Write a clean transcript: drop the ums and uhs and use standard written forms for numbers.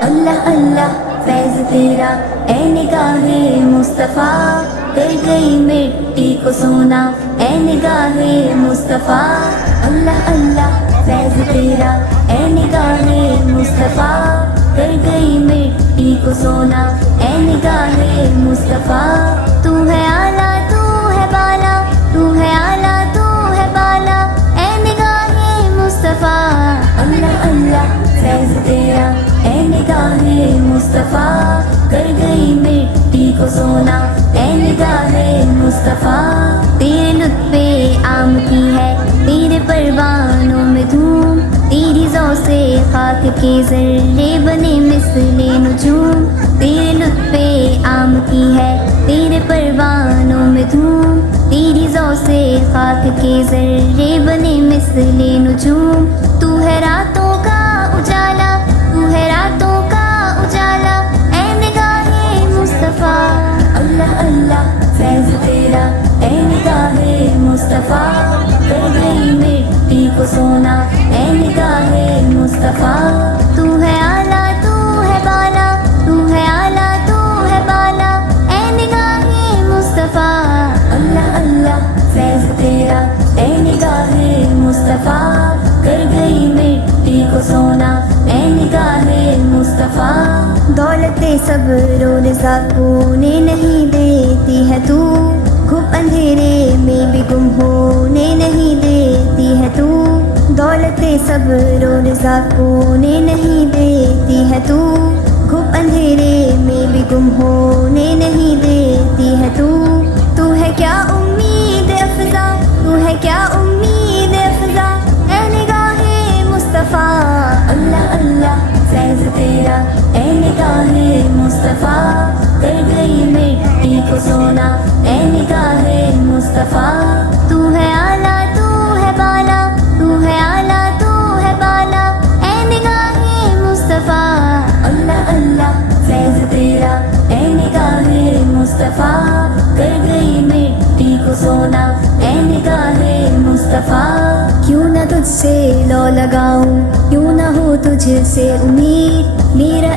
اللہ اللہ فیض تیرا اے نگاہ مصطفیٰ، کر گئی مٹی کو سونا اے نگاہ مصطفیٰ۔ اللہ اللہ فیض تیرا اے نگاہ مصطفیٰ، کر گئی مٹی کو سونا اے نگاہ مصطفیٰ۔ تو ہے اعلیٰ تو ہے بالا، تو ہے اعلیٰ تو ہے بالا اے نگاہ مصطفیٰ۔ اللہ اللہ فیض تیرا اے نگاہ مصطفیٰ، کر گئی مٹی کو سونا اے نگاہ مصطفیٰ۔ تیرے لطف عام کی ہے تیرے پروانوں میں دھوم، تیری ذو سے خاک کے ذرے بنے مثل نجوم۔ تیرے لطف عام کی ہے تیرے پروانوں میں دھوم، تیری ذو سے خاک کے ذرے بنے مثل نجوم۔ تو ہے راتوں کا اجالا، تو ہے راتوں کا اجالا اے نگاہ مصطفیٰ۔ اللہ اللہ فیض تیرا اے نگاہ مصطفیٰ، کر گئی مٹی کو سونا اے نگاہ مصطفیٰ۔ تو ہے اعلیٰ تو ہے بالا، تو ہے اعلیٰ تو ہے بالا اے نگاہ مصطفیٰ۔ اللہ اللہ فیض تیرا اے نگاہ مصطفیٰ، کر گئی مٹی کو سونا اے نگاہ مصطفیٰ۔ دولت صبر و رضا کونے نہیں دیتی ہے تو، گھپ اندھیرے میں بھی گم ہونے نہیں دیتی ہے تو۔ دولت صبر و رضا کونے نہیں دیتی ہے تو، گھپ اندھیرے میں بھی گم ہونے نہیں دیتی ہے تو۔ تو ہے کیا امید افزا، تو ہے کیا امید افزا اے نگاہ مصطفیٰ۔ اللہ اللہ فیض تیرا اے نگاہ مصطفیٰ، کر گئی مٹی کو سونا اے نگاہ مصطفیٰ۔ تو ہے اعلیٰ تو ہے بالا، تو ہے اعلیٰ تو ہے بالا اے نگاہ مصطفیٰ۔ اللہ اللہ فیض تیرا اے نگاہ مصطفیٰ، کر گئی مٹی کو سونا اے نگاہ مصطفیٰ۔ کیوں نہ تجھ سے لو لگاؤں، کیوں نہ ہو تجھ سے امید، میرا